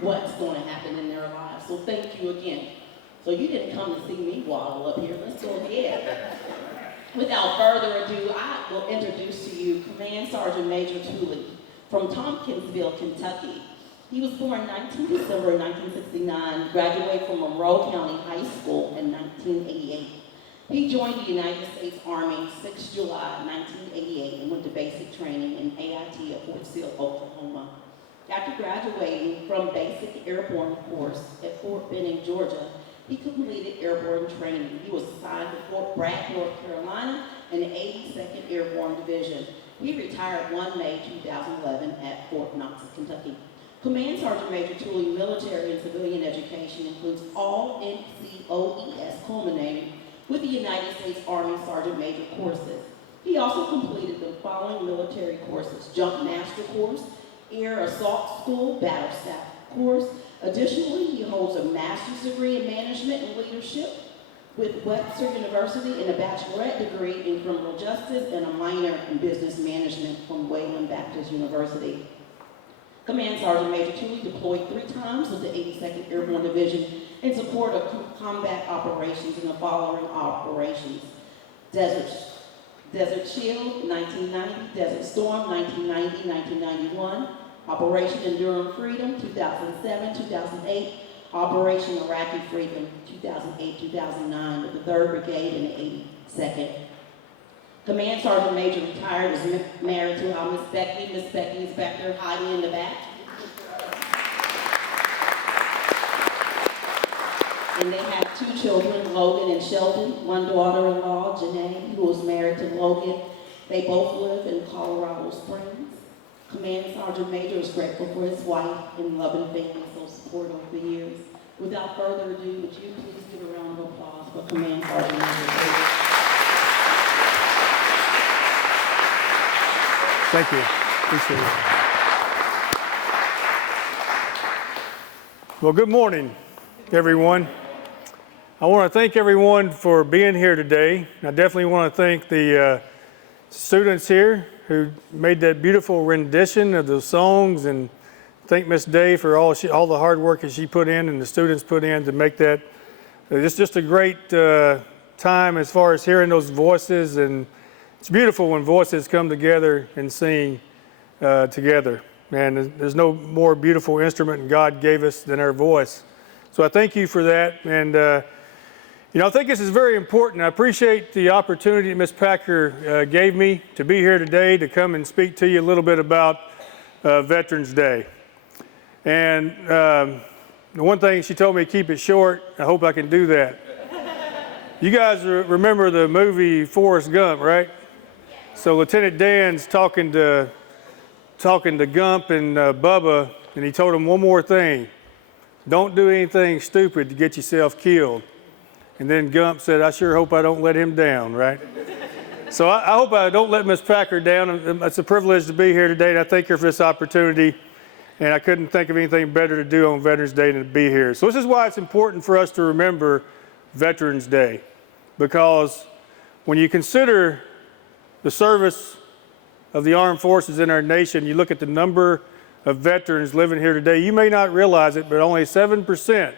what's going to happen in their lives. So thank you again. So you didn't come to see me waddle up here. Let's go ahead. Without further ado, I will introduce to you Command Sergeant Major Tooley from Tompkinsville, Kentucky. He was born 19 December 1969, graduated from Monroe County High School in 1988. He joined the United States Army 6 July 1988 and went to basic training in AIT at Fort Sill, Oklahoma. After graduating from basic airborne course at Fort Benning, Georgia, he completed airborne training. He was assigned to Fort Bragg, North Carolina, in the 82nd Airborne Division. He retired 1 May 2011 at Fort Knox, Kentucky. Command Sergeant Major Tooley military and civilian education includes all NCOES culminating with the United States Army Sergeant Major courses. He also completed the following military courses: Jump Master Course, Air Assault School, Battle Staff Course. Additionally, he holds a master's degree in management and leadership with Webster University and a bachelorette degree in criminal justice and a minor in business management from Wayland Baptist University. Command Sergeant Major Tooley deployed 3 times with the 82nd Airborne Division in support of combat operations in the following operations: Desert Shield, 1990, Desert Storm, 1990-1991, Operation Enduring Freedom, 2007-2008, Operation Iraqi Freedom, 2008-2009, with the 3rd Brigade and the 82nd. Command Sergeant Major retired, is married to our Miss Becky. Miss Becky is back there hiding in the back. And they have 2 children, Logan and Sheldon, 1 daughter-in-law, Janae, who is married to Logan. They both live in Colorado Springs. Command Sergeant Major is grateful for his wife and loving family, so support over the years. Without further ado, would you please give a round of applause for Command Sergeant Major Tooley. Thank you. Appreciate it. Well, good morning, everyone. I want to thank everyone for being here today. I definitely want to thank the students here who made that beautiful rendition of the songs, and thank Miss Day for all the hard work that she put in and the students put in to make that just a great time as far as hearing those voices. And it's beautiful when voices come together and sing together. Man, there's no more beautiful instrument God gave us than our voice. So I thank you for that. And I think this is very important. I appreciate the opportunity that Ms. Packer gave me to be here today to come and speak to you a little bit about Veterans Day. And the one thing she told me, keep it short. I hope I can do that. You guys remember the movie Forrest Gump, right? So Lieutenant Dan's talking to Gump and Bubba, and he told him one more thing: don't do anything stupid to get yourself killed. And then Gump said, I sure hope I don't let him down, right? So I hope I don't let Ms. Packer down. It's a privilege to be here today, and I thank her for this opportunity. And I couldn't think of anything better to do on Veterans Day than to be here. So this is why it's important for us to remember Veterans Day, because when you consider the service of the armed forces in our nation, you look at the number of veterans living here today, you may not realize it, but only 7%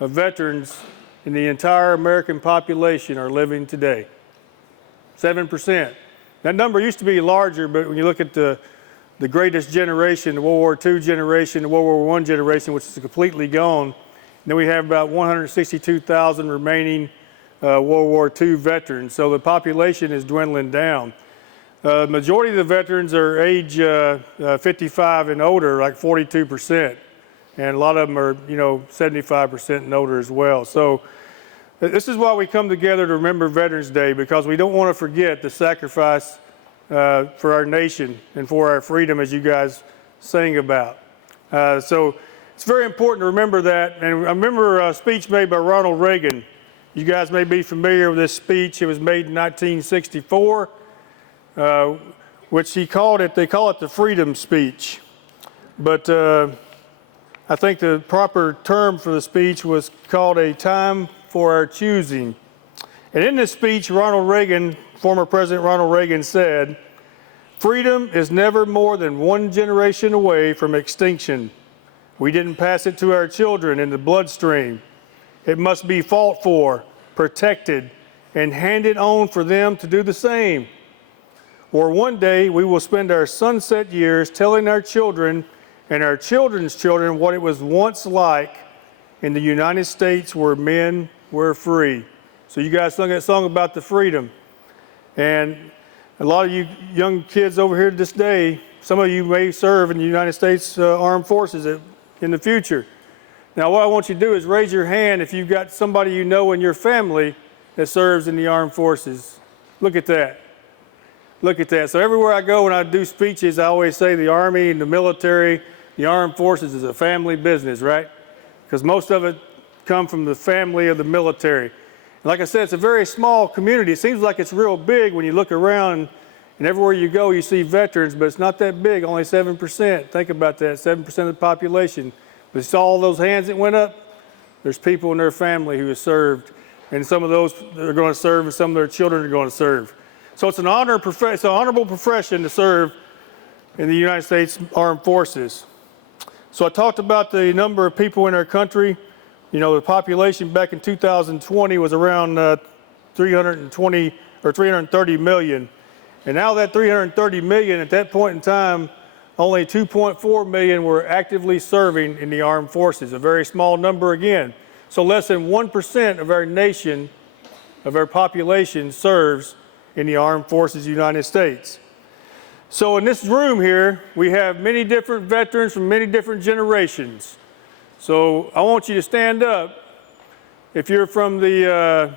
of veterans in the entire American population are living today. 7%. That number used to be larger, but when you look at the greatest generation, the World War II generation, the World War I generation, which is completely gone, then we have about 162,000 remaining World War II veterans. So the population is dwindling down. The majority of the veterans are age 55 and older, like 42%. And a lot of them are, 75% and older as well. So this is why we come together to remember Veterans Day, because we don't want to forget the sacrifice for our nation and for our freedom, as you guys sang about. So it's very important to remember that. And I remember a speech made by Ronald Reagan. You guys may be familiar with this speech. It was made in 1964, which they call it the Freedom Speech. But I think the proper term for the speech was called A Time for Our Choosing. And in this speech, former President Ronald Reagan said, "Freedom is never more than one generation away from extinction. We didn't pass it to our children in the bloodstream. It must be fought for, protected, and handed on for them to do the same. Or one day we will spend our sunset years telling our children and our children's children what it was once like in the United States where men were free. So you guys sung that song about the freedom. And a lot of you young kids over here this day, some of you may serve in the United States Armed Forces in the future. Now what I want you to do is raise your hand if you've got somebody you know in your family that serves in the Armed Forces. Look at that. Look at that. So everywhere I go when I do speeches, I always say the Army and the military, the Armed Forces is a family business, right? Because most of it come from the family of the military. And like I said, it's a very small community. It seems like it's real big when you look around and everywhere you go you see veterans, but it's not that big, only 7%. Think about that, 7% of the population. But you saw all those hands that went up? There's people in their family who have served, and some of those are going to serve and some of their children are going to serve. So it's an honorable profession to serve in the United States Armed Forces. So I talked about the number of people in our country. You know, the population back in 2020 was around 320 or 330 million. And now that 330 million, at that point in time, only 2.4 million were actively serving in the armed forces, a very small number again. So less than 1% of our nation, of our population serves in the armed forces of the United States. So in this room here, we have many different veterans from many different generations. So I want you to stand up if you're from the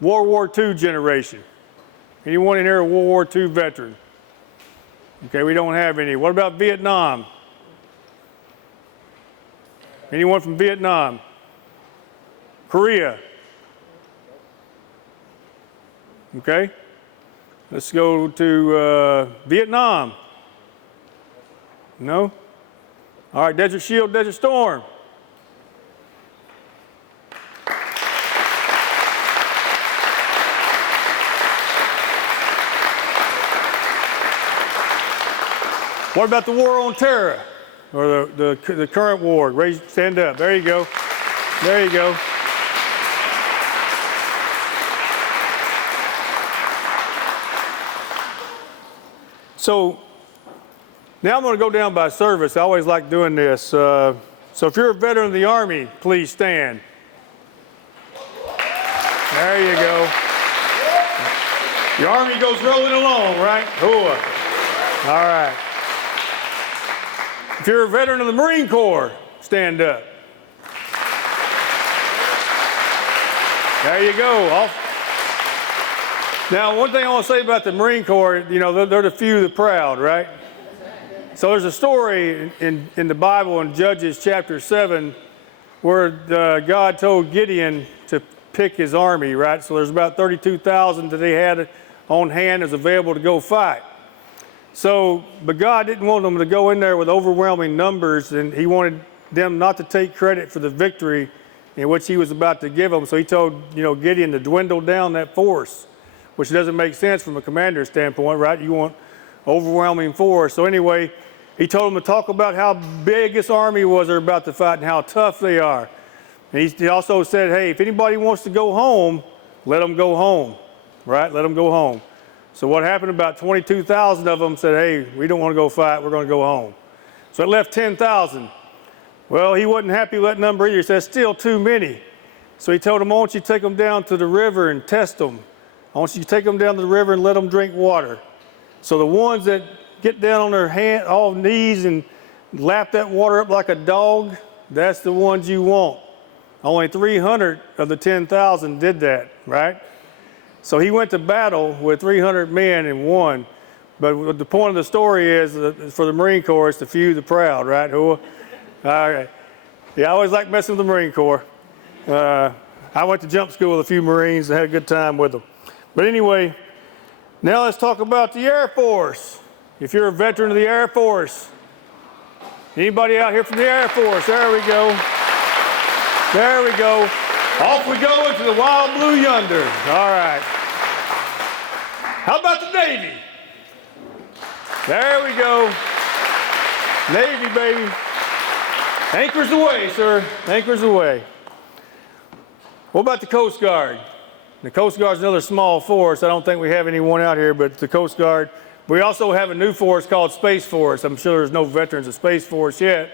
World War II generation. Anyone in here a World War II veteran? Okay, we don't have any. What about Vietnam? Anyone from Vietnam? Korea? Okay, let's go to Vietnam. No? All right, Desert Shield, Desert Storm. What about the war on terror, or the current war? Stand up. There you go. There you go. So now I'm going to go down by service. I always like doing this. So if you're a veteran of the Army, please stand. There you go. The Army goes rolling along, right? Hooah. All right. If you're a veteran of the Marine Corps, stand up. There you go. Now, one thing I want to say about the Marine Corps, you know, they're the few, the proud, right? So there's a story in the Bible in Judges chapter 7 where God told Gideon to pick his army, right? So there's about 32,000 that they had on hand as available to go fight. So, but God didn't want them to go in there with overwhelming numbers, and he wanted them not to take credit for the victory in which he was about to give them. So he told, you know, Gideon to dwindle down that force, which doesn't make sense from a commander's standpoint, right? You want overwhelming force. So anyway, he told them to talk about how big this army was they're about to fight and how tough they are. And he also said, hey, if anybody wants to go home, let them go home, right? Let them go home. So what happened, about 22,000 of them said, hey, we don't want to go fight, we're going to go home. So it left 10,000. Well, he wasn't happy with that number either. He said, still too many. So he told them, I want you to take them down to the river and test them. I want you to take them down to the river and let them drink water. So the ones that get down on their hand, all knees and lap that water up like a dog, that's the ones you want. Only 300 of the 10,000 did that, right? So he went to battle with 300 men and won. But the point of the story is, for the Marine Corps, it's the few, the proud, right? All right. Yeah, I always like messing with the Marine Corps. I went to jump school with a few Marines and had a good time with them. But anyway, now let's talk about the Air Force. If you're a veteran of the Air Force, anybody out here from the Air Force? There we go. There we go. Off we go into the wild blue yonder. All right. How about the Navy? There we go. Navy, baby. Anchors away, sir. Anchors away. What about the Coast Guard? The Coast Guard's another small force. I don't think we have anyone out here, but the Coast Guard. We also have a new force called Space Force. I'm sure there's no veterans of Space Force yet.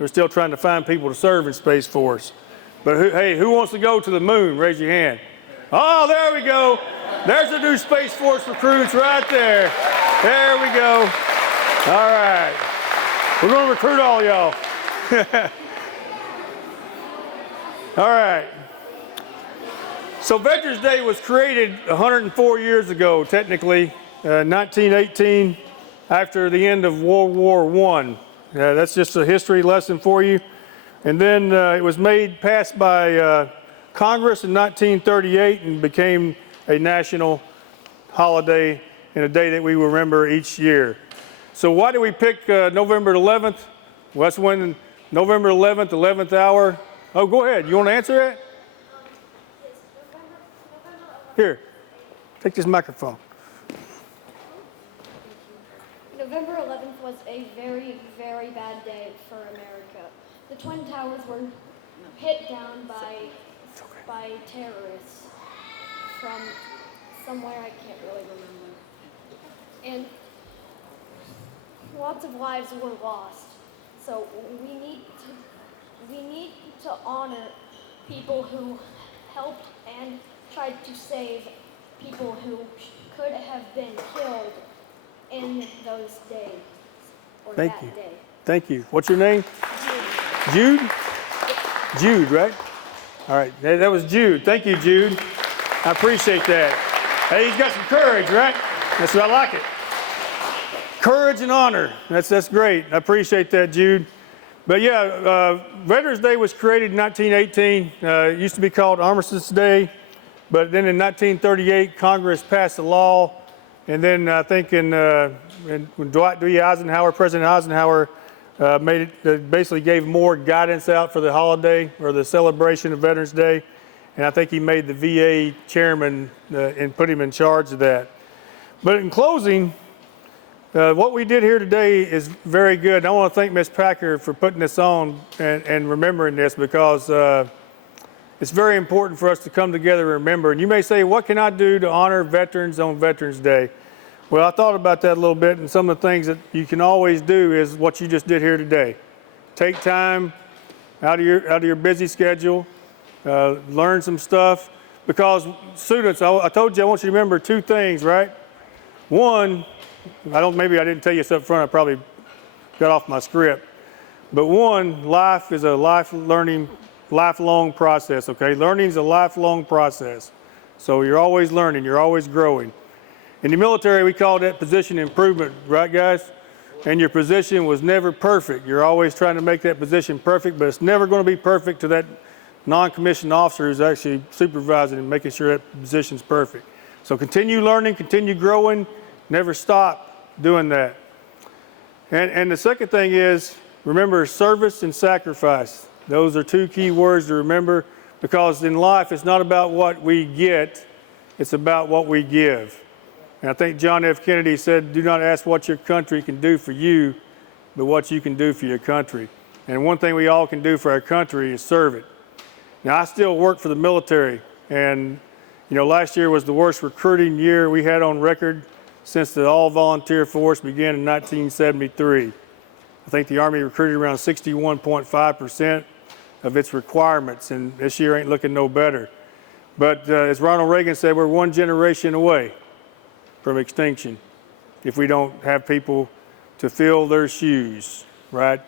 We're still trying to find people to serve in Space Force. But hey, who wants to go to the moon? Raise your hand. Oh, there we go. There's the new Space Force recruits right there. There we go. All right. We're going to recruit all y'all. All right. So Veterans Day was created 104 years ago, technically, 1918, after the end of World War I. That's just a history lesson for you. And then it was passed by Congress in 1938 and became a national holiday and a day that we remember each year. So why do we pick November 11th? Well, that's when November 11th, 11th hour. Oh, go ahead. You want to answer that? Here, take this microphone. November 11th was a very, very bad day for America. The Twin Towers were hit down by terrorists from somewhere I can't really remember. And lots of lives were lost. So we need to honor people who helped and tried to save people who could have been killed in those days, or Thank that you. day. Thank you. What's your name? Jude? Jude, right? All right, that was Jude. Thank you, Jude. I appreciate that. Hey, he's got some courage, right? That's what I like it. Courage and honor. That's great. I appreciate that, Jude. But yeah, Veterans Day was created in 1918. It used to be called Armistice Day. But then in 1938, Congress passed a law, and then I think when Dwight D. Eisenhower, President Eisenhower, basically gave more guidance out for the holiday or the celebration of Veterans Day, and I think he made the VA chairman and put him in charge of that. But in closing, what we did here today is very good. And I want to thank Ms. Packer for putting this on and remembering this, because it's very important for us to come together and remember. And you may say, what can I do to honor veterans on Veterans Day? Well, I thought about that a little bit, and some of the things that you can always do is what you just did here today. Take time out of your busy schedule, learn some stuff. Because students, I told you I want you to remember two things, right? One, maybe I didn't tell you this up front, I probably got off my script. But one, life is a lifelong process, okay? Learning is a lifelong process. So you're always learning, you're always growing. In the military, we call that position improvement, right, guys? And your position was never perfect. You're always trying to make that position perfect, but it's never going to be perfect to that non-commissioned officer who's actually supervising and making sure that position's perfect. So continue learning, continue growing, never stop doing that. And the second thing is, remember service and sacrifice. Those are two key words to remember, because in life it's not about what we get, it's about what we give. And I think John F. Kennedy said, do not ask what your country can do for you, but what you can do for your country. And one thing we all can do for our country is serve it. Now, I still work for the military, and last year was the worst recruiting year we had on record since the all-volunteer force began in 1973. I think the Army recruited around 61.5% of its requirements, and this year ain't looking no better. But as Ronald Reagan said, we're one generation away from extinction if we don't have people to fill their shoes, right?